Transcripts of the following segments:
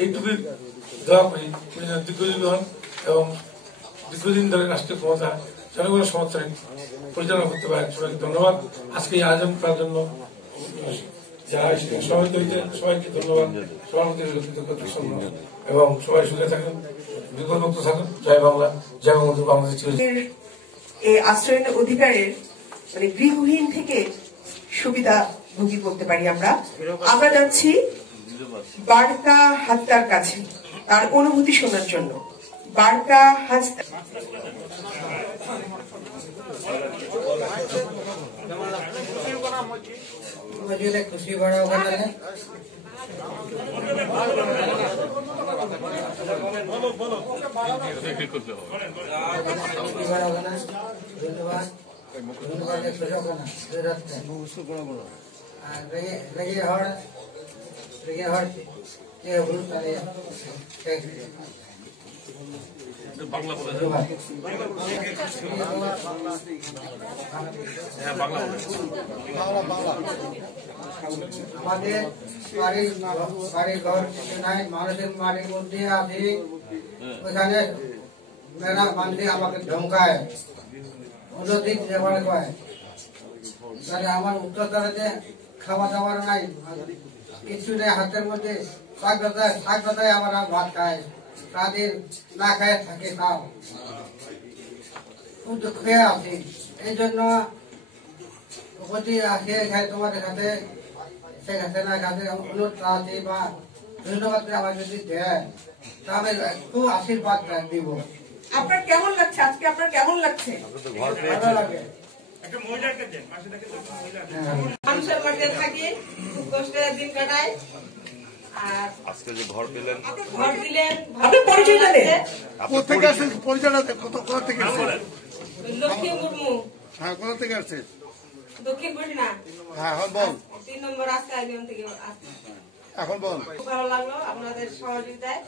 এইটুকু দোয়া করি উনি যেন দীর্ঘজীবী হন এবং দীর্ঘদিন ধরে রাষ্ট্রীয় ক্ষমতা জনগণের সমর্থনে পরিচালনা করতে পারেন। সবাইকে ধন্যবাদ। আজকে এই আয়োজন করার জন্য যারা সভাপতি হইতেন সবাইকে ধন্যবাদ। সভাপতি কৃতজ্ঞতা এবং সবাই সুখে থাকেন, বিপদমুক্ত থাকুন। জয় বাংলা, জয় বঙ্গবন্ধু, বাংলাদেশ চিরজীবী। এই আশ্রয়ের অধিকারের মানে গৃহহীন থেকে সুবিধাভোগী করতে পারি আমরা যাচ্ছি বারকা হাত্তার কাছে তার অনুভূতি শোনার জন্য। বারকা হাত্তা खुशी बड़ा होगा বাংলা বলে আমাদের বাড়ির ঘর নাই, মানুষের বাড়ির মধ্যে আছি, ওইখানে মেলা মানুষ আমাকে ধমকায়, অন্যদিক ব্যবহার করে। তাহলে আমার উত্তরতলাতে খাওয়া দাওয়ার নাই, কিছু নেই হাতের মধ্যে, শাক পাতায় আমার ভাত খায়, তাদের না খায় থাকে তাও খুব দুঃখে আছি। এই জন্য তোমাদের কাছে শেখ হাসিনার কাছে অনুরোধ আছে বা ধন্যবাদ আমার যদি দেয় তাহলে খুব আশীর্বাদ দিব। আপনার কেমন লাগছে আজকে? আপনার কেমন লাগছে? ভালো লাগে। মানুষের মাঝে থাকি, খুব কষ্টের দিন কাটায়। আর আজকে যে ঘর পেলেন, ঘর দিলেন, আপনি পরিচয়টা দেন। কোথেকে আসছেন? পরিচয়টা কোথা থেকে আসছেন? লক্ষ্মী মুর্মু। হ্যাঁ, কোথা থেকে আসছেন? দক্ষিণ বসিনা। হ্যাঁ, এখন বল। 3 নম্বর রাস্তা ইউনিয়ন থেকে আসছে। এখন বল। খুব ভালো লাগলো আপনাদের সহযোগিতায়।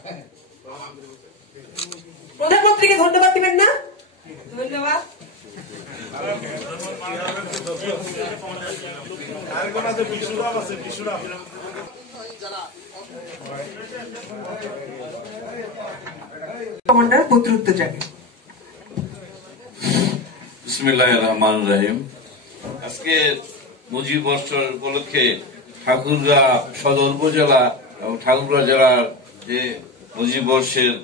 প্রধানমন্ত্রীকে ধন্যবাদ দিবেন না? ধন্যবাদ। কমান্ডার প্রতিরুদ্ধ জাগে। বিসমিল্লাহির রহমানির রহিম। আজকে মুজিব বর্ষর উপলক্ষে ঠাকুরগাঁ সদর উপজেলা এবং ঠাকুরগাঁ জেলার যে মুজিব বর্ষের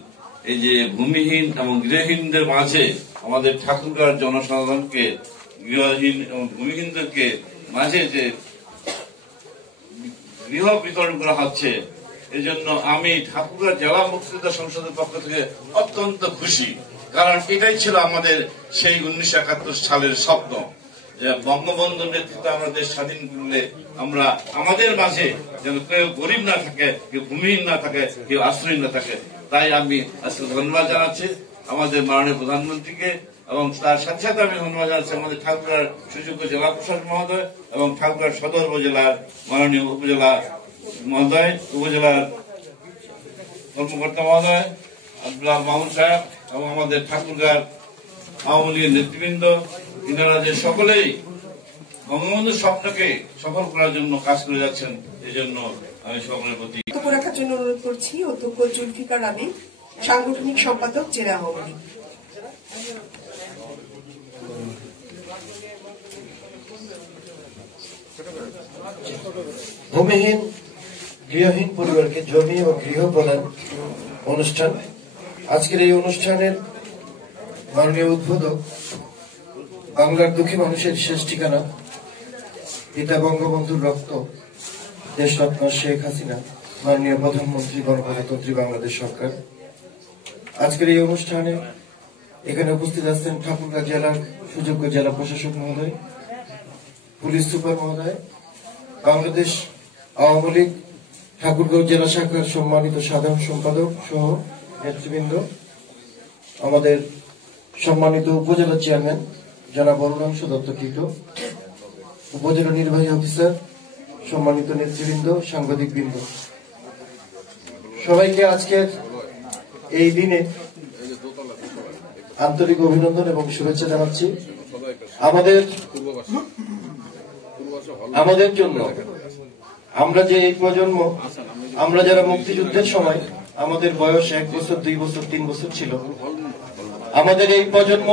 এই যে ভূমিহীন এবং গৃহহীনদের মাঝে আমাদের ঠাকুরগাঁর জনসাধারণকে গৃহহীন এবং ভূমিহীনদেরকে মাঝে যে গৃহ বিতরণ করা হচ্ছে, এই জন্য আমি ঠাকুরগাঁ জেলা মুক্তিযোদ্ধা সংসদের পক্ষ থেকে অত্যন্ত খুশি। কারণ এটাই ছিল আমাদের সেই 1971 সালের স্বপ্ন, যে বঙ্গবন্ধুর নেতৃত্বে আমরা দেশ স্বাধীন করলে আমরা আমাদের মাঝে যেন কেউ গরিব না থাকে, কেউ ভূমিহীন না থাকে, কেউ আশ্রয়হীন না থাকে। তাই আমি আজকে ধন্যবাদ জানাচ্ছি আমাদের মাননীয় প্রধানমন্ত্রীকে, এবং তার সাথে সাথে আমি ধন্যবাদ জানাচ্ছি আমাদের ঠাকুরগাঁর সুযোগ্য জেলা প্রশাসক মহোদয় এবং ঠাকুরগাঁর সদর উপজেলার মাননীয় উপজেলা মহোদয়, উপজেলার কর্মকর্তা মহোদয় আব্দুল্লাহ মামুন সাহেব এবং আমাদের ঠাকুরগাঁর আওয়ামী লীগের নেতৃবৃন্দ, ইনারা যে সকলেই বঙ্গবন্ধুর স্বপ্নকে সফল করার জন্য কাজ করে যাচ্ছেন, এই জন্য আমি সকলের প্রতি রাখার জন্য অনুরোধ করছি অধ্যক্ষ জুলফিকার আলী, সাংগঠনিক সম্পাদক জেলা আওয়ামী লীগ। ভূমিহীন গৃহহীন পরিবারকে জমি ও গৃহ প্রদান অনুষ্ঠান। আজকের এই অনুষ্ঠানের মাননীয় উদ্বোধক বাংলার দুঃখী মানুষের শেষ ঠিকানা পিতা বঙ্গবন্ধুর রক্ত দেশরত্ন শেখ হাসিনা, মাননীয় প্রধানমন্ত্রী গণপ্রজাতন্ত্রী বাংলাদেশ সরকার। আজকের এই অনুষ্ঠানে এখানে উপস্থিত আছেন ঠাকুরগাঁ জেলার সুযোগ্য জেলা প্রশাসক মহোদয়, পুলিশ সুপার মহোদয়, বাংলাদেশ আওয়ামী লীগ ঠাকুরগাঁও জেলা শাখার সম্মানিত সাধারণ সম্পাদক সহ নেতৃবৃন্দ, আমাদের সম্মানিত উপজেলা চেয়ারম্যান জনাব অরুণাংশু দত্ত টিটো, উপজেলা নির্বাহী অফিসার, সম্মানিত নেতৃবৃন্দ, সাংবাদিকবৃন্দ, সবাইকে আজকের এই দিনে আন্তরিক অভিনন্দন এবং শুভেচ্ছা জানাচ্ছি। আমাদের জন্য আমরা যে এই প্রজন্ম আমরা যারা মুক্তিযুদ্ধের সময় আমাদের বয়স 1 বছর 2 বছর 3 বছর ছিল, আমাদের এই প্রজন্ম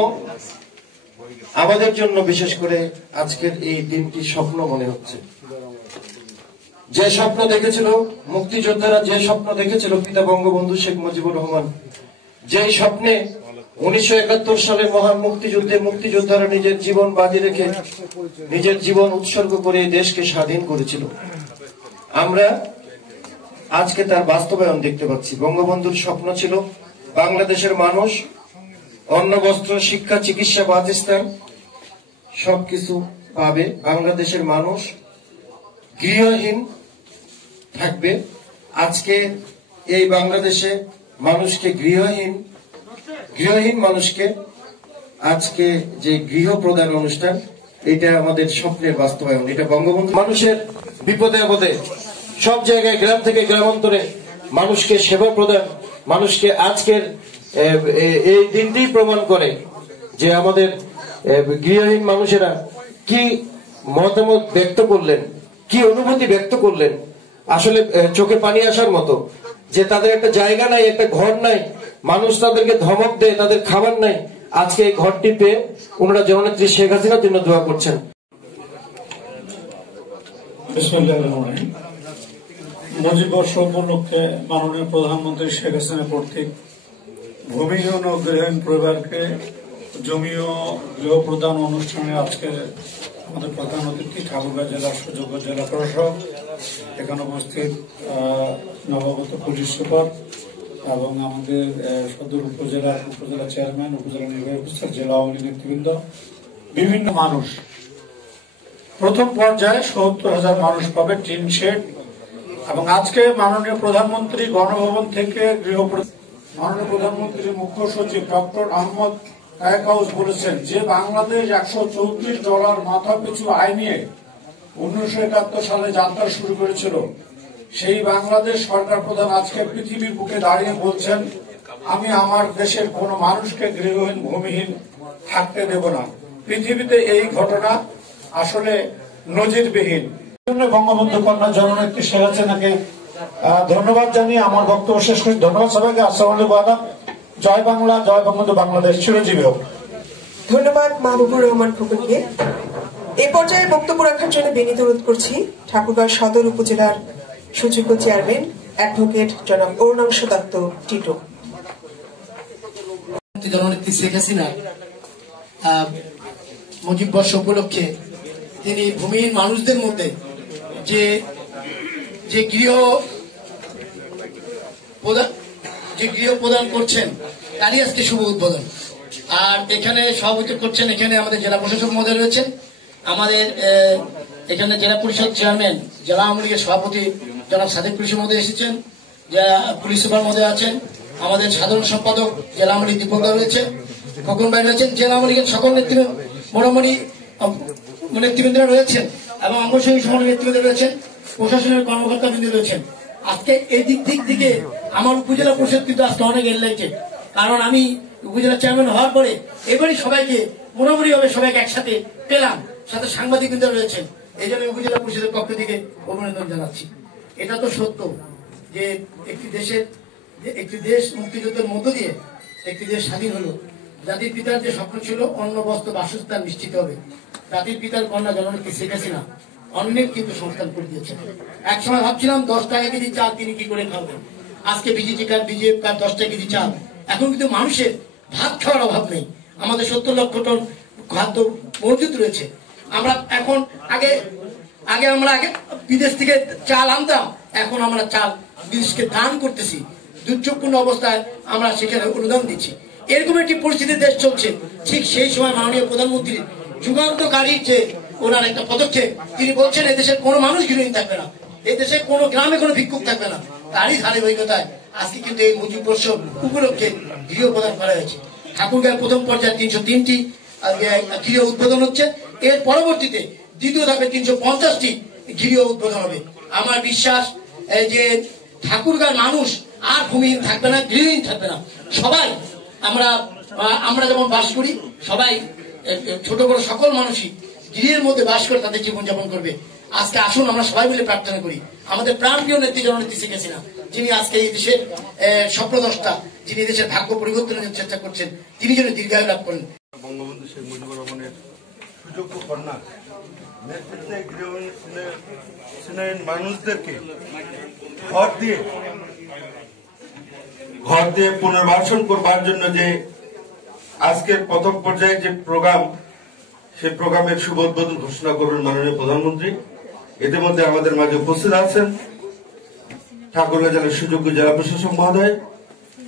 আমাদের জন্য বিশেষ করে আজকের এই দিনটি স্বপ্ন মনে হচ্ছে। যে স্বপ্ন দেখেছিল মুক্তিযোদ্ধারা, যে স্বপ্ন দেখেছিল পিতা বঙ্গবন্ধু শেখ মুজিবুর রহমান, যে স্বপ্নে 1971 সালে মহান মুক্তিযুদ্ধে মুক্তিযোদ্ধারা নিজের জীবন বাজি রেখে নিজের জীবন উৎসর্গ করে এই দেশকে স্বাধীন করেছিল, আমরা আজকে তার বাস্তবায়ন দেখতে পাচ্ছি। বঙ্গবন্ধুর স্বপ্ন ছিল বাংলাদেশের মানুষ অন্ন, বস্ত্র, শিক্ষা, চিকিৎসা, বাসস্থান সবকিছু পাবে। বাংলাদেশের মানুষ গৃহহীন থাকবে। আজকে এই বাংলাদেশে মানুষকে গৃহহীন মানুষকে আজকে যে গৃহ প্রদান অনুষ্ঠান, এটা আমাদের স্বপ্নের বাস্তবায়ন। এটা বঙ্গবন্ধু মানুষের বিপদে আপদে সব জায়গায়, গ্রাম থেকে গ্রামান্তরে মানুষকে সেবা প্রদান, মানুষকে আজকের এই দিনটি প্রমাণ করে যে আমাদের গৃহহীন মানুষেরা কি মতামত ব্যক্ত করলেন, কি অনুভূতি ব্যক্ত করলেন, আসলে চোখে পানি আসার মতো। যে তাদের একটা জায়গা নাই, একটা ঘর নাই, মানুষ তাদেরকে ধমক দেয়, তাদের খাবার নাই, আজকে এই ঘরটি পেয়ে ওনারা জননেত্রী শেখ হাসিনার জন্য দোয়া করছেন। মুজিব বর্ষ উপলক্ষে মাননীয় প্রধানমন্ত্রী শেখ হাসিনা কর্তৃক ভূমিহীন ও গৃহহীন পরিবারকে জমি ও গৃহ প্রদান অনুষ্ঠানে আজকে আমাদের প্রধান অতিথি ঠাকুরগাঁ জেলার সুযোগ্য জেলা প্রশাসক, এখানে উপস্থিত নবাগত পুলিশ সুপার এবং আমাদের সদর উপজেলা চেয়ারম্যান, উপজেলা নির্বাহী অফিসার, জেলা আওয়ামী লীগ নেতৃবৃন্দ, বিভিন্ন মানুষ। প্রথম পর্যায়ে ৭০,০০০ মানুষ পাবে টিন শেড। এবং আজকে মাননীয় প্রধানমন্ত্রী গণভবন থেকে মাননীয় প্রধানমন্ত্রীর মুখ্য সচিব ডক্টর আহমদ কায়কাউস বলেছেন যে বাংলাদেশ $134 মাথা পিছু আয় নিয়ে 1971 সালে যাত্রা শুরু করেছিল, সেই বাংলাদেশ সরকার প্রধান আজকে পৃথিবীর বুকে দাঁড়িয়ে বলছেন, আমি আমার দেশের কোন মানুষকে গৃহহীন, ভূমিহীন থাকতে দেব না। পৃথিবীতে এই ঘটনা আসলে নজিরবিহীন। বঙ্গবন্ধু কন্যা জননেত্রী শেখ হাসিনাকে ধন্যবাদ জানিয়ে আমার বক্তব্য শেষ করি। ধন্যবাদ সবাইকে। আসসালামু আলাইকুম। জয় বাংলা, জয় বঙ্গবন্ধু, বাংলাদেশ চিরজীবী হোক। ধন্যবাদ মাহবুবুর রহমান খোকনকে। এ পর্যায়ে বক্তব্য রাখার জন্য বিনীত অনুরোধ করছি ঠাকুরগাঁও সদর উপজেলার সুযোগ্য চেয়ারম্যান অ্যাডভোকেট জনাব অরুণাংশ দত্ত টিটো। জননেত্রী শেখ হাসিনা মুজিব বর্ষ উপলক্ষে তিনি ভূমিহীন মানুষদের মধ্যে যে গৃহ প্রদান করছেন, তারই আজকে শুভ উদ্বোধন। আর এখানে সভাপতি করছেন এখানে আমাদের জেলা প্রশাসক মহোদয় রয়েছেন, আমাদের এখানে জেলা পরিষদ চেয়ারম্যান, জেলা আওয়ামী লীগের সভাপতি জনাব সাদেক পুলিশ মহোদয় এসেছেন, পুলিশ সুপার মহোদয় আছেন, আমাদের সাধারণ সম্পাদক জেলা আওয়ামী লীগ দীপক রয়েছে, খোকন ভাই রয়েছেন, জেলা আওয়ামী লীগের সকল মোটামুটি নেতৃবৃন্দরা রয়েছেন এবং অঙ্গসহী সমন্বয় নেতৃবৃন্দ রয়েছেন, প্রশাসনের কর্মকর্তা বৃন্দ রয়েছেন। আজকে এই দিক থেকে আমার উপজেলা পরিষদ কিন্তু আজকে অনেক এনলাইটেড, কারণ আমি উপজেলা চেয়ারম্যান হওয়ার পরে এবারই সবাইকে মোটামুটি ভাবে সবাইকে একসাথে পেলাম, সাথে সাংবাদিক বৃন্দ রয়েছেন। এই জন্য উপজেলা পরিষদের পক্ষ থেকে অভিনন্দন জানাচ্ছি। এটা তো সত্য যে একটি দেশ মুক্তিযুদ্ধের মধ্য দিয়ে একটি দেশ স্বাধীন হলো। জাতির পিতার যে স্বপ্ন ছিল অন্ন, বস্ত্র, বাসস্থান নিশ্চিত হবে, জাতির পিতার কন্যা জননেত্রী শেখ হাসিনা অন্যের কিন্তু সংস্থান করে দিয়েছেন। এক সময় ভাবছিলাম 10 টাকা কেজি চাল তিনি কি করে খাবেন, আজকে বিজেপি কার্ড, বিজেপি কার্ড 10 টাকা কেজি চাল। এখন কিন্তু মানুষের ভাত খাওয়ার অভাব নেই, আমাদের 70 লক্ষ টন খাদ্য মজুদ রয়েছে। আমরা এখন আগে আমরা বিদেশ থেকে চাল আনতাম, এখন আমরা চাল বিদেশকে দান করতেছি। দুর্যোগপূর্ণ অবস্থায় আমরা সেখানে অনুদান দিচ্ছি। এরকম একটি পরিস্থিতি দেশ চলছে। ঠিক সেই সময় মাননীয় প্রধানমন্ত্রী যুগান্তকারী যে ওনার একটা পদক্ষেপ, তিনি বলছেন এদেশের কোনো মানুষ গৃহহীন থাকবে না, এই দেশের কোনো গ্রামে কোনো ভিক্ষুক থাকবে না। তারই ধারাবাহিকতায় আজকে কিন্তু এই মুজিব বর্ষ উপলক্ষে গৃহ প্রদান করা হয়েছে। ঠাকুরগাঁও প্রথম পর্যায়ে 303টি গৃহ উদ্বোধন হচ্ছে, এর পরবর্তীতে দ্বিতীয় ধাপে 350টি গৃহ উদ্বোধন হবে। আমার বিশ্বাস যে ঠাকুরগাঁর মানুষ আর ভূমিহীন থাকবে না, গৃহহীন থাকবে না। সবাই আমরা যেমন বাস করি, সবাই ছোট বড় সকল মানুষই গৃহের মধ্যে বাস করে তাদের জীবনযাপন করবে। আজকে আসুন আমরা সবাই মিলে প্রার্থনা করি আমাদের প্রাণপ্রিয় নেত্রী জননেত্রী শেখ হাসিনা, যিনি আজকে এই দেশের স্বপ্নদ্রষ্টা, যিনি দেশের ভাগ্য পরিবর্তনের জন্য চেষ্টা করছেন, তিনি যেন দীর্ঘায়ু লাভ করেন। বঙ্গবন্ধু শেখ মুজিবুর রহমানের সুযোগ্য কন্যা নেতৃত্বে গৃহহীন মানুষদেরকে ঘর দিয়ে পুনর্বাসন করবার জন্য যে আজকের প্রথম পর্যায়ে যে প্রোগ্রাম, সেই প্রোগ্রামের শুভ উদ্বোধন ঘোষণা করবেন মাননীয় প্রধানমন্ত্রী। ইতিমধ্যে আমাদের মাঝে উপস্থিত আছেন ঠাকুরগাঁও জেলার সুযোগ্য জেলা প্রশাসক মহোদয়,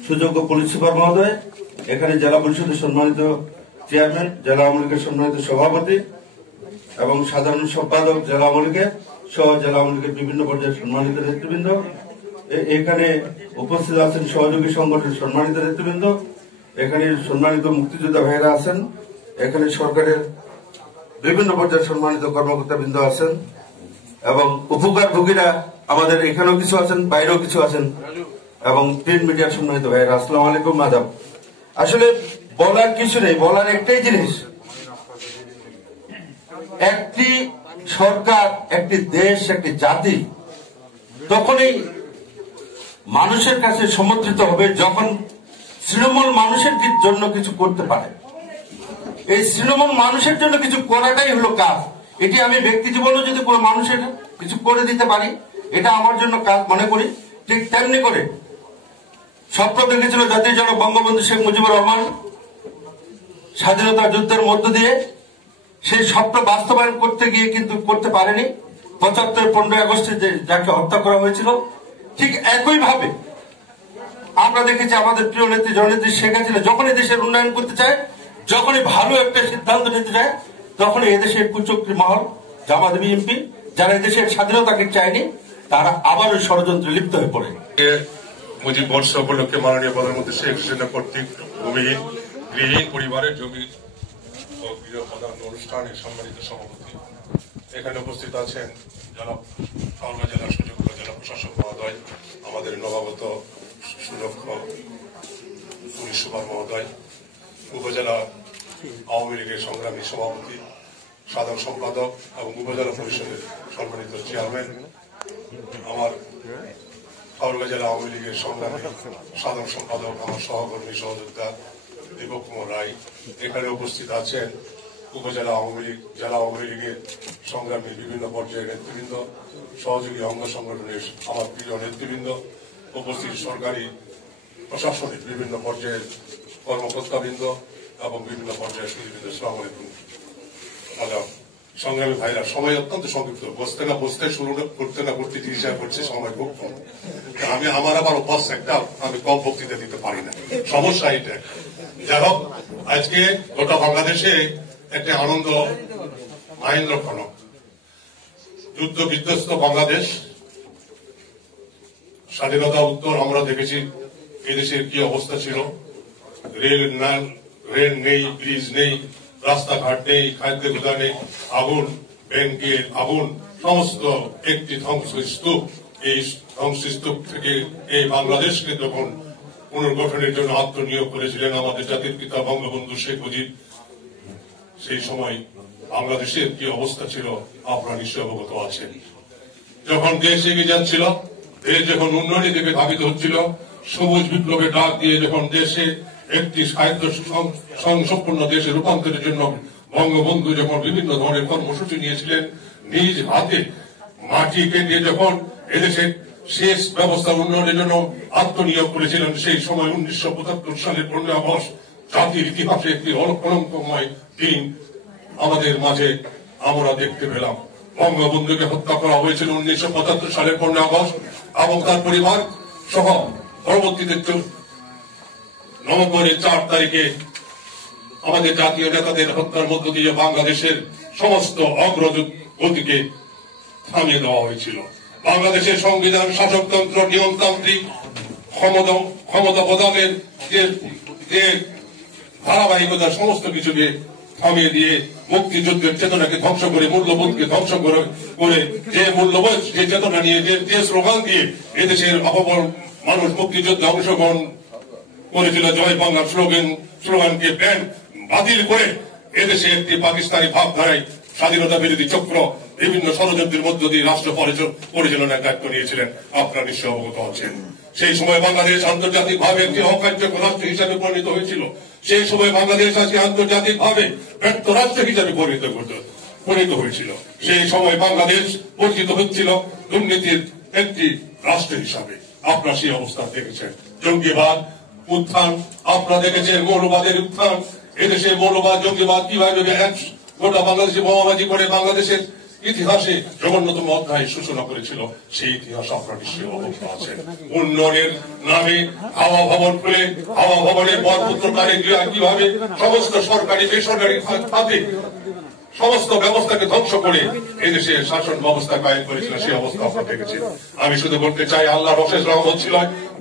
সুযোগ্য পুলিশ সুপার মহোদয়, এখানে জেলা পরিষদের সম্মানিত চেয়ারম্যান, জেলা আওয়ামী লীগের সম্মানিত সভাপতি এবং সাধারণ সম্পাদক জেলা আওয়ামী লীগের সহ জেলা আওয়ামী লীগের বিভিন্ন পর্যায়ের সম্মানিত নেতৃবৃন্দ, এখানে উপস্থিত আছেন সহযোগী সংগঠনের সম্মানিত নেতৃবৃন্দ, এখানে সম্মানিত মুক্তিযোদ্ধা ভাইয়েরা আছেন, এখানে সরকারের বিভিন্ন পর্যায়ের সম্মানিত কর্মকর্তাবৃন্দ আছেন এবং উপকারভোগীরা আমাদের এখানেও কিছু আছেন, বাইরেও কিছু আছেন এবং প্রিন্ট মিডিয়ার সম্মানিত ভাইয়েরা, আসসালামু আলাইকুম মাদাম। আসলে বলার কিছু নেই, বলার একটাই জিনিস, একটি সরকার, একটি দেশ, একটি জাতি তখনই মানুষের কাছে সমর্থিত হবে যখন তৃণমূল মানুষের জন্য কিছু করতে পারে। এই তৃণমূল মানুষের জন্য কিছু করাটাই হলো কাজ। এটি আমি ব্যক্তি জীবনেও যদি কোনো মানুষের কিছু করে দিতে পারি, এটা আমার জন্য কাজ মনে করি। ঠিক তেমনি করে স্বপ্ন দেখেছিল জাতির জনক বঙ্গবন্ধু শেখ মুজিবুর রহমান স্বাধীনতা যুদ্ধের মধ্য দিয়ে, সেই স্বপ্ন বাস্তবায়ন করতে গিয়ে কিন্তু করতে পারেনি। ৭৫-১৫ আগস্টে যাকে হত্যা করা হয়েছিল, ঠিক একইভাবে আমরা দেখেছি আমাদের প্রিয় নেত্রী জননেত্রী শেখ হাসিনা যখনই দেশের উন্নয়ন করতে চায়, যখনই ভালো একটা সিদ্ধান্ত নিতে চায়, তখনই এদেশের কুচক্রী মহল, জামাত বিএনপি, যারা দেশের স্বাধীনতাকে চায়নি, তারা আবার ওই ষড়যন্ত্রে লিপ্ত হয়ে পড়ে। মুজিব বর্ষ উপলক্ষে মাননীয় প্রধানমন্ত্রী শেখ হাসিনা কর্তৃক ভূমিহীন গৃহহীন পরিবারের জমি ও গৃহ প্রদান অনুষ্ঠানে সম্মানিত সভাপতি, এখানে উপস্থিত আছেন ঠাকুরগাঁও জেলার সুযোগ্য জেলা প্রশাসক মহোদয়, আমাদের নবাগত সুদক্ষ পুলিশ সুপার মহোদয়, উপজেলা আওয়ামী লীগের সংগ্রামী সভাপতি, সাধারণ সম্পাদক এবং উপজেলা পরিষদের সম্মানিত চেয়ারম্যান, আমার ঠাকুরগাঁও জেলা আওয়ামী লীগের সংগ্রামী সাধারণ সম্পাদক, আমার সহকর্মী সহযোদ্ধা দীপক কুমার রায়, এখানে উপস্থিত আছেন উপজেলা আওয়ামী লীগ, জেলা আওয়ামী লীগের সংগ্রামী বিভিন্ন পর্যায়ের নেতৃবৃন্দ, সহযোগী অঙ্গ সংগঠনের আমার প্রিয় নেতৃবৃন্দ, উপস্থিত সরকারি প্রশাসনের বিভিন্ন পর্যায়ের কর্মকর্তাবৃন্দ এবং বিভিন্ন পর্যায়ের সুদীবৃন্দ, আসসালামু আলাইকুম। সংগ্রামী ভাইরা, সময় অত্যন্ত সংক্ষিপ্ত, বসতে না বসতে, শুরু করতে না করতে চিকিৎসা করছে, সময় খুব কম। আমি আমার আবার অভ্যাস একটা, আমি কম বক্তৃতা দিতে পারি না, সমস্যা এটা। যাই হোক, আজকে গোটা বাংলাদেশে একটা আনন্দ মাহেন্দ্র খনক, যুদ্ধ বিধ্বস্ত বাংলাদেশ, স্বাধীনতা উত্তর আমরা দেখেছি এদেশের কি অবস্থা ছিল। রেল নেই, ব্রিজ নেই, রাস্তাঘাট নেই, খাদ্য গুদাম নেই, আগুন, ব্যাংকের আগুন, সমস্ত একটি ধ্বংসস্তূপ। এই ধ্বংসস্তূপ থেকে এই বাংলাদেশকে যখন পুনর্গঠনের জন্য আত্মনিয়োগ করেছিলেন আমাদের জাতির পিতা বঙ্গবন্ধু শেখ মুজিব, সেই সময় বাংলাদেশের কি অবস্থা ছিল আপনারা নিশ্চয় অবগত আছেন। যখন দেশ এগিয়ে যাচ্ছিল, দেশ যখন উন্নয়নের দিকে ধাবিত হচ্ছিল, সবুজ বিপ্লবের ডাক দিয়ে যখন দেশে একটি সাহিত্য সম্পূর্ণ দেশে রূপান্তরের জন্য বঙ্গবন্ধু যখন বিভিন্ন ধরনের কর্মসূচি নিয়েছিলেন, নিজ হাতে মাটি কেটে যখন এদেশের শেষ ব্যবস্থা উন্নয়নের জন্য আত্মনিয়োগ করেছিলেন, সেই সময় 1975 সালের 15 আগস্ট জাতির ইতিহাসে একটি কলঙ্কময় দিন আমাদের মাঝে আমরা দেখতে পেলাম। বঙ্গবন্ধুকে হত্যা করা হয়েছিল 1975 সালের 15 আগস্ট এবং তার পরিবার সহ পরবর্তীতে নভেম্বরের 4 তারিখে আমাদের জাতীয় নেতাদের হত্যার মধ্য দিয়ে বাংলাদেশের সমস্ত অগ্রগতিকে থামিয়ে দেওয়া হয়েছিল। বাংলাদেশের সংবিধান, শাসকতন্ত্র, নিয়মতান্ত্রিক ক্ষমতা প্রদানের যে ধারাবাহিকতা, সমস্ত কিছুকে থামিয়ে দিয়ে মুক্তিযুদ্ধের চেতনাকে ধ্বংস করে, মূল্যবোধকে ধ্বংস করে যে মূল্যবোধ, যে চেতনা নিয়ে, যে স্লোগান দিয়ে এদেশের অপর মানুষ মুক্তিযুদ্ধে অংশগ্রহণ করেছিল, জয় বাংলা স্লোগানকে ব্যান বাতিল করে এদেশে একটি পাকিস্তানি ভাবধারায় স্বাধীনতা বিরোধী চক্র বিভিন্ন ষড়যন্ত্রের মধ্য দিয়ে রাষ্ট্র পরিচালনার দায়িত্ব নিয়েছিলেন, আপনারা নিশ্চয় অবগত আছেন। সেই সময় বাংলাদেশ আন্তর্জাতিকভাবে একটি অকার্যকর রাষ্ট্র হিসাবে পরিণত হয়েছিল। সেই সময় বাংলাদেশ আজকে আন্তর্জাতিকভাবে ব্যর্থ রাষ্ট্র হিসাবে পরিণত হয়েছিল। সেই সময় বাংলাদেশ পরিচিত হচ্ছিল দুর্নীতির একটি রাষ্ট্র হিসাবে। আপনারা সেই অবস্থা দেখেছেন। জঙ্গিবাদ উত্থান, আপনারা দেখেছেন মৌলবাদের উত্থান। এদেশে মৌলবাদ জঙ্গিবাদ কিভাবে গোটা বাংলাদেশে বোমাবাজি করে বাংলাদেশের ইতিহাসে জঘন্যতম অধ্যায় সূচনা করেছিল, সেই ইতিহাস আপনারা নিশ্চয়ই অবগত আছেন। উন্নয়নের নামে হাওয়া ভবন খুলে হাওয়া ভবনের বরপুত্রকারে কিভাবে সমস্ত সরকারি বেসরকারি খাতে সমস্ত ব্যবস্থাকে ধ্বংস করে এদেশে শাসন ব্যবস্থা কায়েম করেছিল, সেই অবস্থা আপনারা দেখেছেন। আমি শুধু বলতে চাই, আল্লাহর অশেষ রহমত ছিল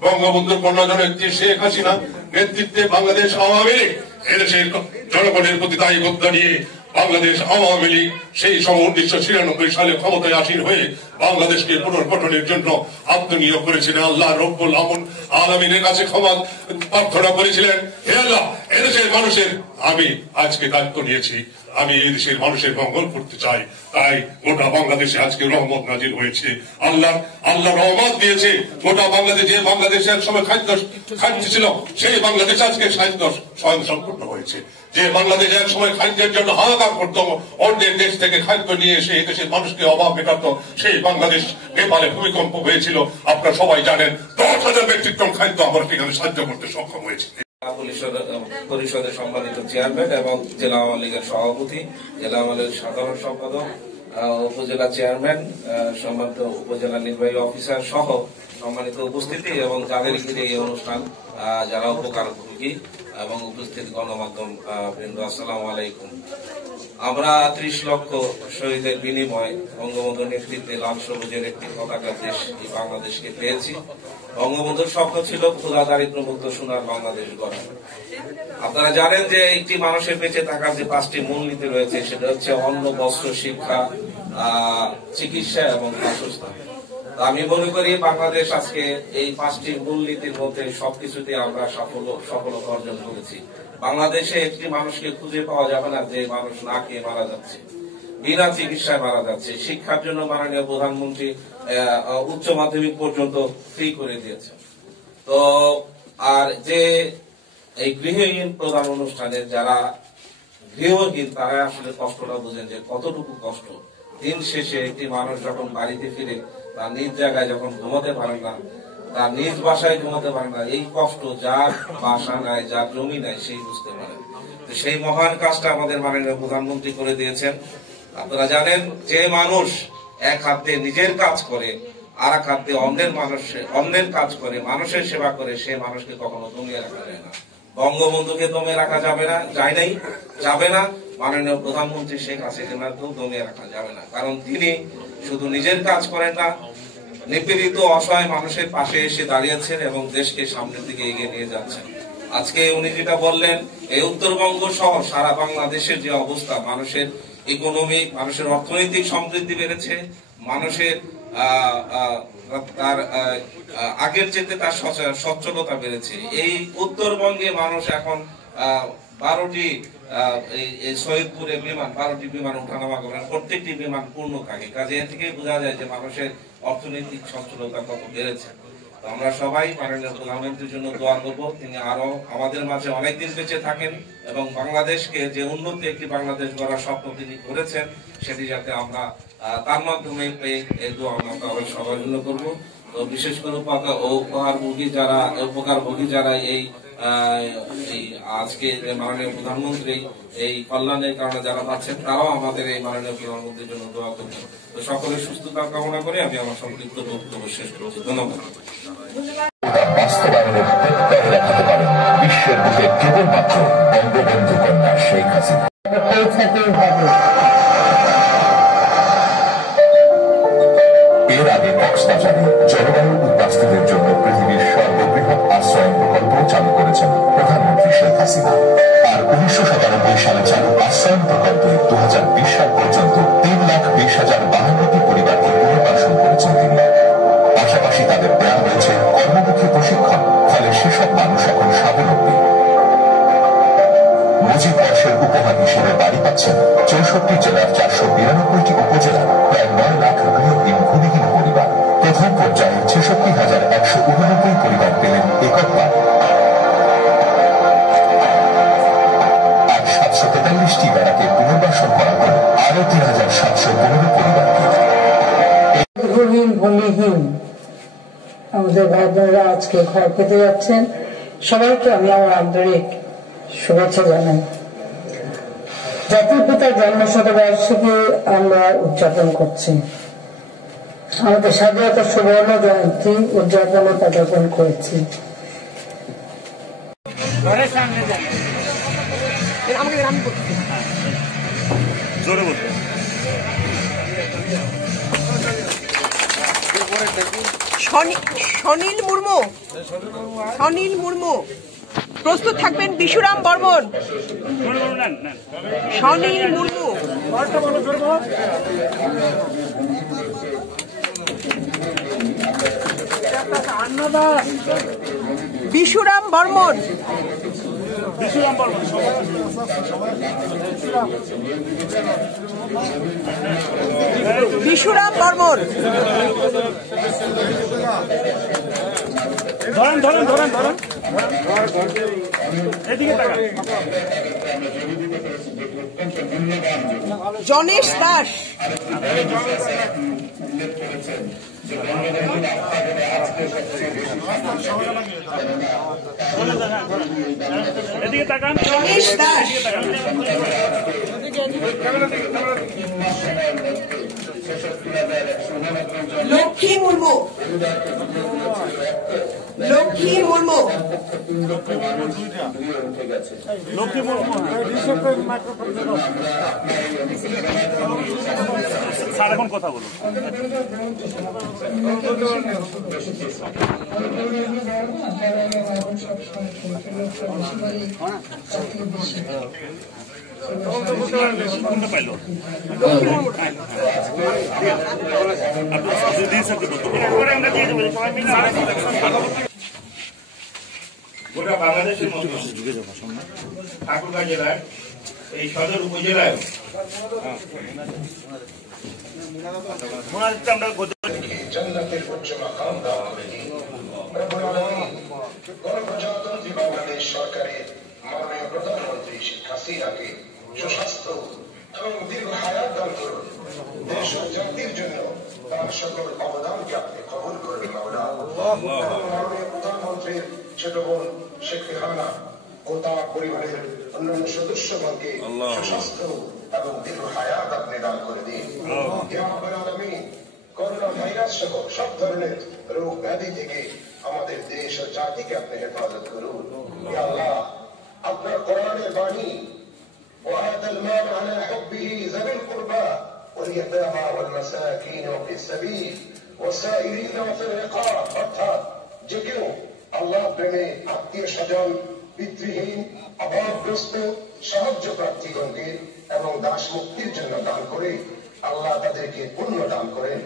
বঙ্গবন্ধুর কন্যা জননেত্রী শেখ হাসিনা নেতৃত্বে বাংলাদেশ আওয়ামী লীগ এদেশের জনগণের প্রতি দায়বদ্ধ নিয়ে বাংলাদেশ আওয়ামী লীগ সেই সময় 1996 সালে ক্ষমতায় আসীন হয়ে বাংলাদেশকে পুনর্গঠনের জন্য আত্মনিয়োগ করেছিলেন। আল্লাহ রব্বুল আলামিনের কাছে ক্ষমা প্রার্থনা করেছিলেন, হে আল্লাহ, এদেশের মানুষের আমি আজকে দায়িত্ব নিয়েছি, আমি এই দেশের মানুষের মঙ্গল করতে চাই। তাই গোটা বাংলাদেশে আজকে রহমত নাজির হয়েছে, আল্লাহ রহমত দিয়েছে। গোটা বাংলাদেশে বাংলাদেশে এক সময় খাদ্য ছিল, সেই বাংলাদেশ আজকে খাদ্য স্বয়ং সম্পূর্ণ হয়েছে। যে বাংলাদেশ এক সময় খাদ্যের জন্য হাহাকার করত, অন্যের দেশ থেকে খাদ্য নিয়ে এসে এই দেশের মানুষকে অভাব মেটাত, সেই বাংলাদেশ নেপালে ভূমিকম্প হয়েছিল, আপনারা সবাই জানেন। 10,000 মেট্রিক টন খাদ্য আমরা সেখানে সাহায্য করতে সক্ষম হয়েছে। পরিষদের সম্মানিত চেয়ারম্যান এবং জেলা আওয়ামী লীগের সভাপতি, জেলা আওয়ামী লীগের সাধারণ সম্পাদক, উপজেলা চেয়ারম্যান, সম্মানিত উপজেলা নির্বাহী অফিসার সহ সম্মানিত উপস্থিতি এবং যাদের ঘিরে এই অনুষ্ঠান, যারা উপকারভোগী এবং উপস্থিত গণমাধ্যম বৃন্দ, আসসালামু আলাইকুম। আমরা 30 লক্ষ শহীদের বিনিময়ে বঙ্গবন্ধুর নেতৃত্বে লাল সবুজের একটি পতাকা দেশ এই বাংলাদেশকে পেয়েছি। বঙ্গবন্ধুর স্বপ্ন ছিল ক্ষুধা দারিদ্র মুক্ত সোনার বাংলাদেশ গড়া। আপনারা জানেন যে একটি মানুষের বেঁচে থাকার যে 5টি মূলনীতি রয়েছে, সেটা হচ্ছে অন্ন, বস্ত্র, শিক্ষা, চিকিৎসা এবং বাসস্থান। আমি মনে করি বাংলাদেশ আজকে এই 5টি মূলনীতির মধ্যে সবকিছুতে আমরা সফলতা অর্জন করেছি। বাংলাদেশে একটি মানুষকে খুঁজে পাওয়া যাবে না যে মানুষ না খেয়ে মারা যাচ্ছে, বিনা চিকিৎসায় মারা যাচ্ছে। শিক্ষার জন্য মাননীয় প্রধানমন্ত্রী উচ্চ মাধ্যমিক পর্যন্ত ফ্রি করে দিয়েছে। তো আর যে এই গৃহহীন প্রধান অনুষ্ঠানের যারা গৃহহীন, তারা আসলে কষ্টটা বুঝেন যে কতটুকু কষ্ট। দিন শেষে একটি মানুষ যখন বাড়িতে ফিরে তার নিজ জায়গায় যখন ঘুমাতে পারে না, তার নিজ বাসায় ঘুমাতে পারে না, এই কষ্ট যার বাসা নাই, যার জমি নাই, সেই বুঝতে পারে। সেই মহান কাজটা আমাদের মাননীয় প্রধানমন্ত্রী করে দিয়েছেন। আপনারা জানেন, যে মানুষ এক হাতে নিজের কাজ করে আর এক হাতে অন্যের কাজ করে, মানুষের সেবা করে, সে মানুষকে কখনো দমিয়ে রাখা যায় না। বঙ্গবন্ধুকে দমিয়ে রাখা যাবে না, যাবে না। মাননীয় প্রধানমন্ত্রী শেখ হাসিনাকেও দমিয়ে রাখা যাবে না, কারণ তিনি শুধু নিজের কাজ করেন না, নিপীড়িত অসহায় মানুষের পাশে এসে দাঁড়িয়েছেন এবং দেশকে সামনের দিকে এগিয়ে নিয়ে যাচ্ছেন। আজকে উনি যেটা বললেন, এই উত্তরবঙ্গ সহ সারা বাংলাদেশের যে অবস্থা, মানুষের ইকোনমিক, মানুষের অর্থনৈতিক সমৃদ্ধি বেড়েছে, মানুষের তার আগের চেয়ে তার সচ্ছলতা বেড়েছে। এই উত্তরবঙ্গে মানুষ এখন 12টি শহীদপুরে বিমান, 12টি বিমান ওঠানামা করেন, প্রত্যেকটি বিমান পূর্ণ থাকে। কাজে এ থেকে বোঝা যায় যে মানুষের অর্থনৈতিক সচ্ছলতা কত বেড়েছে। আমরা সবাই মাননীয় প্রধানমন্ত্রীর জন্য দোয়া করব, তিনি আরো আমাদের মাঝে অনেকদিন বেঁচে থাকেন এবং বাংলাদেশকে যে উন্নত একটি বাংলাদেশ গড়ার স্বপ্ন তিনি করেছেন, সেটি যাতে আমরা তার মাধ্যমে পেয়ে এই দোয়া আমরা সবার জন্য করব। তো বিশেষ করে উপকারভোগী যারা এই আজকে মাননীয় প্রধানমন্ত্রী এই কল্যাণের কারণে যারা পাচ্ছেন, তারাও আমাদের এই মাননীয় প্রধানমন্ত্রীর জন্য দোয়া করবেন। তো সকলের সুস্থতা কামনা করে আমি আমার সংক্ষিপ্ত বক্তব্য শেষ করছি। ধন্যবাদ। বাস্তবায়নের প্রত্যয় দেখাতে পারেন বিশ্বের বুকে কেবলমাত্র বঙ্গবন্ধু কন্যা শেখ হাসিনা। এর আগে কক্সবাজারে জলবায়ু উদ্বাস্তুদের জন্য পৃথিবীর সর্ববৃহৎ আশ্রয় প্রকল্প চালু করেছেন প্রধানমন্ত্রী শেখ হাসিনা। আর 1997 সালে চালু আশ্রয়ন প্রকল্পে 2020 সাল পর্যন্ত 3,20,052টি পরিবারকে পুনর্বাসন করেছেন তিনি। পাশাপাশি তাদের দেওয়া হয়েছে কর্মমুখী প্রশিক্ষণ, ফলে সেসব মানুষ এখন স্বাবলম্বী। মুজিব বর্ষের উপহার হিসেবে বাড়ি পাচ্ছেন 64 জেলার 492টি উপজেলা প্রায় 9 লাখ গৃহহীন ভূমিহীন পরিবার। প্রথম পর্যায়ে 66,189 পরিবার পেলেন একক বাড়ি, আর 743টি বেড়াকে পুনর্বাসন করা হল আরো 3,715 পরিবারকে। গৃহহীন ভূমিহীন আমাদের ভাই বোনেরা আজকে ঘর পেতে যাচ্ছেন, সবাইকে আমি আমার আন্তরিক শুভেচ্ছা জানাই। জাতির পিতার জন্ম শতবার্ষিকী আমরা উদযাপন করছি, আমাদের স্বাধীনতা সুবর্ণ জয়ন্তী উদযাপনে পদার্পণ করেছি। সনিল মুর্মু প্রস্তুত থাকবেন। বিশুরাম বর্মন, সনিল মুর্মু, বিশুরাম বর্মন, বিশুরাম বর্মন, ধরেন এদিকে তাকান। জনেশ দাস, এদিকে তাকান। জনেশ দাস, লক্ষ্মী মুর্মু, লক্ষ্মী মুর্মু, লক্ষ্মী মুর্মু স্যার এখন কথা বলুন। পাইল গোটা বাংলাদেশের মধ্যে ঠাকুরগাঁ জেলার এই সদর উপজেলায় জান্নাতের উচ্চ মাকাম দান করে দিন। রব্বুল আলামিন গণপ্রজাতন্ত্রী বাংলাদেশ সরকারের মাননীয় প্রধানমন্ত্রী শেখ হাসিনাকে সুস্বাস্থ্য এবং দীর্ঘ হায়াত দান করুন। দেশ ও জাতির জন্য তার সকল অবদানকে আপনি কবুল করুন মাওলা। এবং মাননীয় প্রধানমন্ত্রীর ছোট বোন শেখ রেহানা ও তার পরিবারের অন্যান্য সদস্যগণকে সুস্বাস্থ্য এবং দীর্ঘ হায়াত আপনি দান করে দিন। ইয়া রাব্বুল আলামিন করোনা ভাইরাস সহ সব ধরনের রোগ ব্যাধি থেকে আমাদের দেশ ও জাতিকে আপনি হেফাজত করুন। ইয়া আল্লাহ, আপনার কোরআনের বাণী وآتى المال على حبه ذوي القربى واليتامى والمساكين وفي السبيل والسائلين وفي الرقاب, অর্থাৎ যে কেউ আল্লাহ প্রেমে আত্মীয় স্বজন, পিতৃহীন, অভাবগ্রস্ত, সাহায্য প্রার্থীগণকে এবং দাস মুক্তির জন্য দান করে আল্লাহ তাদেরকে পুণ্য দান করেন।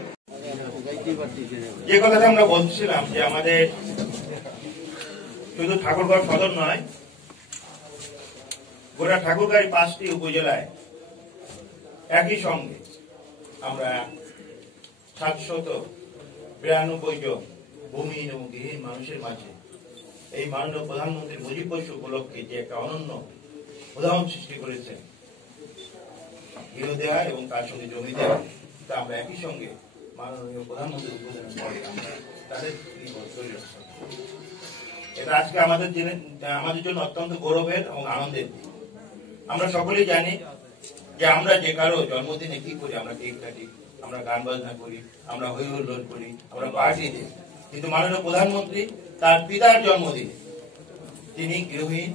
যে কথাটা আমরা বলছিলাম যে আমাদের শুধু ঠাকুরগাঁও সদর নয়, গোটা ঠাকুরগাঁও 5টি উপজেলায় একই সঙ্গে আমরা 792 জন ভূমিহীন এবং গৃহহীন মানুষের মাঝে এই মাননীয় প্রধানমন্ত্রী মুজিব বর্ষ উপলক্ষে যে একটা অনন্য উদাহরণ সৃষ্টি করেছেন গৃহ দেওয়া এবং তার সঙ্গে জমি দেওয়া, তা আমরা একই সঙ্গে মাননীয় প্রধানমন্ত্রী উদ্বোধনের পরে আমরা তাদের এটা আজকে আমাদের জন্য অত্যন্ত গৌরবের এবং আনন্দের। আমরা সকলেই জানি যে আমরা যে কারো জন্মদিনে কি করি, আমরা কেক কাটি, আমরা গান বাজনা করি, আমরা হই হুল্লোড় করি, আমরা পার্টি দিই, কিন্তু মাননীয় প্রধানমন্ত্রী তার পিতার জন্মদিনে তিনি গৃহহীন,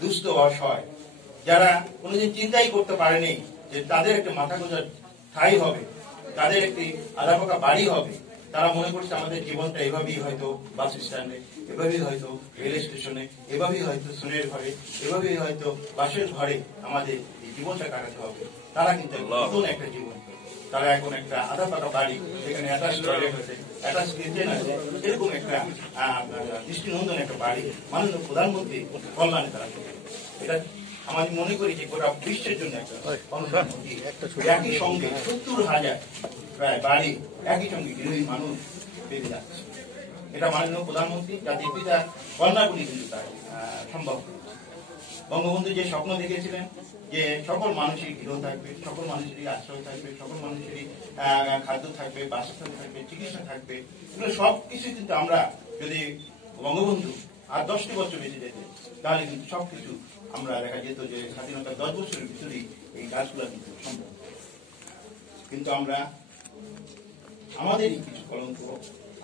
দুস্থ, অসহায়, যারা কোনোদিন চিন্তাই করতে পারেনি যে তাদের একটা মাথা গোঁজার ঠাঁই হবে, তাদের একটি আধাপাকা বাড়ি হবে, তারা মনে করছে আমাদের জীবনটা এভাবেই হয়তো বাস স্ট্যান্ডে, এভাবেই হয়তো রেল স্টেশনে, এভাবেই হয়তো সোনের ঘরে, এভাবেই হয়তো বাসের ঘরে আমাদের এই জীবনটা কাটাতে হবে। তারা কিন্তু নতুন একটা জীবন, তারা এখন একটা আধা পাকা বাড়ি, সেখানে অ্যাটাচ টয়লেট আছে, অ্যাটাচ কিচেন আছে, এরকম একটা দৃষ্টিনন্দন একটা বাড়ি মাননীয় প্রধানমন্ত্রী কল্যাণে তারা এটা আমাদের মনে করি যে গোটা বিশ্বের জন্য একটা অনুদান একই সঙ্গে 70,000 প্রায় বাড়ি একই সঙ্গে গৃহহীন মানুষ বেড়ে যাচ্ছে। এটা মাননীয় প্রধানমন্ত্রী জাতির পিতা কন্যাগুলি কিন্তু তার সম্ভব। বঙ্গবন্ধু যে স্বপ্ন দেখেছিলেন যে সকল মানুষেরই গৃহ থাকবে, সকল মানুষেরই আশ্রয় থাকবে, সকল মানুষেরই খাদ্য থাকবে, বাসস্থান থাকবে, চিকিৎসা থাকবে, এগুলো সবকিছু কিন্তু আমরা যদি বঙ্গবন্ধু আর 10টি বছর বেঁচে যেত তাহলে কিন্তু সবকিছু আমরা দেখা যেত যে স্বাধীনতার 10 বছরের ভিতরেই এই কাজগুলো কিন্তু সম্ভব। কিন্তু আমরা আমাদেরই কিছু কলঙ্ক,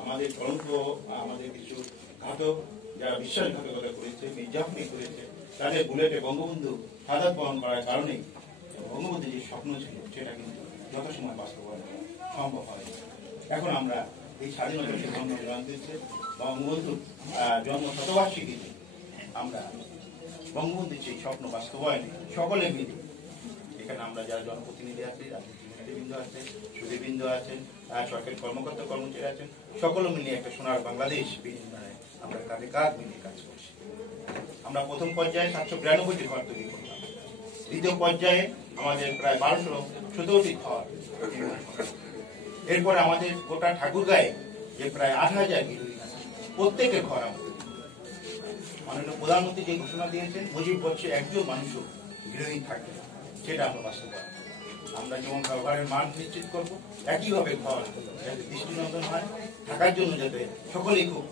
আমাদের কিছু ঘাতক যারা বিশ্বাসঘাতকতা করেছে, নির্যাতন করেছে, তাদের বুলেটে বঙ্গবন্ধু শাহাদাত বরণ করার কারণে বঙ্গবন্ধুর যে স্বপ্ন ছিল সেটা কিন্তু যথাসময় বাস্তবায়ন সম্ভব হয়। এখন আমরা এই স্বাধীনতা জন্ম গ্রহণ করছে বঙ্গবন্ধুর জন্ম শতবার্ষিকীতে আমরা বঙ্গবন্ধুর সেই স্বপ্ন বাস্তবায়নে সকলে মিলে এখানে আমরা যারা জনপ্রতিনিধি আছি, রাজনীতিবৃন্দ আছে, সুদীবৃন্দ আছেন, সরকারি কর্মকর্তা কর্মচারী আছেন, সকলে মিলে একটা সোনার বাংলাদেশ বিনির্মাণে আমরা কাঁধে কাঁধ মিলিয়ে কাজ করছি। আমরা প্রথম পর্যায়ে 792টি ঘর তৈরি করলাম, দ্বিতীয় পর্যায়ে আমাদের প্রায় 1217টি ঘর নির্মাণ করলাম। এরপরে আমাদের গোটা ঠাকুরগাঁয়ে যে প্রায় 8,000 গৃহহীন আছে, প্রত্যেকের ঘর আমাদের। মাননীয় প্রধানমন্ত্রী যে ঘোষণা দিয়েছেন 25 বছরে একজন মানুষও গৃহহীন থাকবে না, সেটা আমরা বাস্তবায়ন। আমরা যেমন ঘরের মান নিশ্চিত করবো, একইভাবে ঘর যাতে দৃষ্টিনন্দন হয়, থাকার জন্য যাতে সকলেই খুব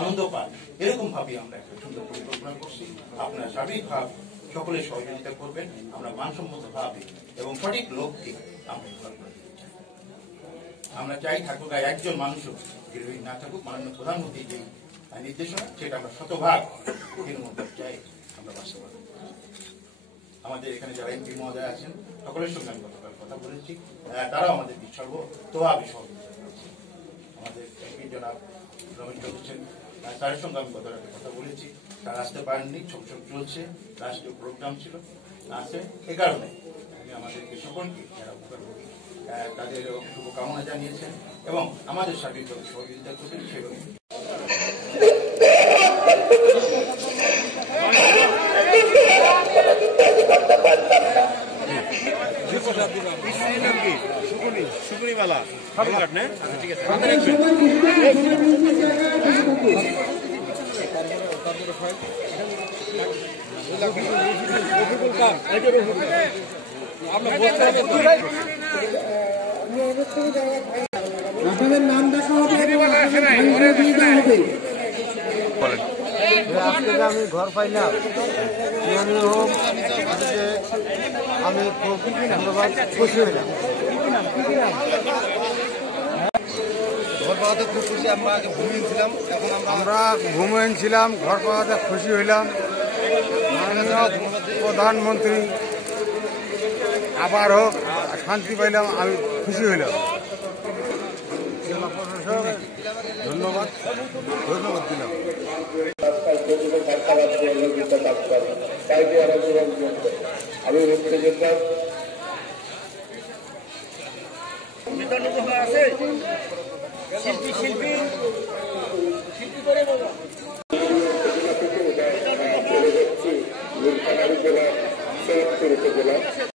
আনন্দ পায়, এরকম ভাবে আমরা একটা সুন্দর পরিকল্পনা করছি। আপনারা স্বাভাবিকভাবে সকলে সহযোগিতা করবেন, আমরা মানসম্মত ভাবে এবং সঠিক লক্ষ্যে আমরা ঘর করে দিতে চাই। আমরা চাই ঠাকুরগাঁয়ে একজন মানুষও গৃহহীন না থাকুক। মাননীয় প্রধানমন্ত্রীর যে নির্দেশনা সেটা আমরা শতভাগ চাই আমরা বাস্তবায়ন। আমাদের এখানে যারা এমপি মহোদয় আছেন সকলের সঙ্গে আমি গতকাল কথা বলেছি, তারাও আমাদের সর্বতোভাবে সহযোগিতা করেছে। আমাদের এমপি জনাব রমেশ চৌধুরী তার সঙ্গে আমি গত রাতে কথা বলেছি, তারা আসতে পারেননি, সংসদ চলছে, রাষ্ট্রীয় প্রোগ্রাম ছিল আছে, এ কারণে আমি আমাদেরকে সকলকে যারা ভোগাভোগী তাদের শুভকামনা জানিয়েছেন এবং আমাদের সার্বিকভাবে সহযোগিতা করবেন সেভাবে। শুকুনিমালা ঠিক আছে। আপনাদের নাম দেখা হবে, আমি ঘর পাইলাম, আমি খুব ধন্যবাদ, খুশি হইলাম। ঘর পাওয়াতে খুব খুশি, আমরা ভূমিহীন ছিলাম, এখন আমরা ভূমিহীন ছিলাম, ঘর পাওয়াতে খুশি হইলাম। মাননীয় প্রধানমন্ত্রী আবার হোক, শান্তি পাইলাম, আমি খুশি হইলাম। ধন্যবাদ দিলাম। আমি শিল্পী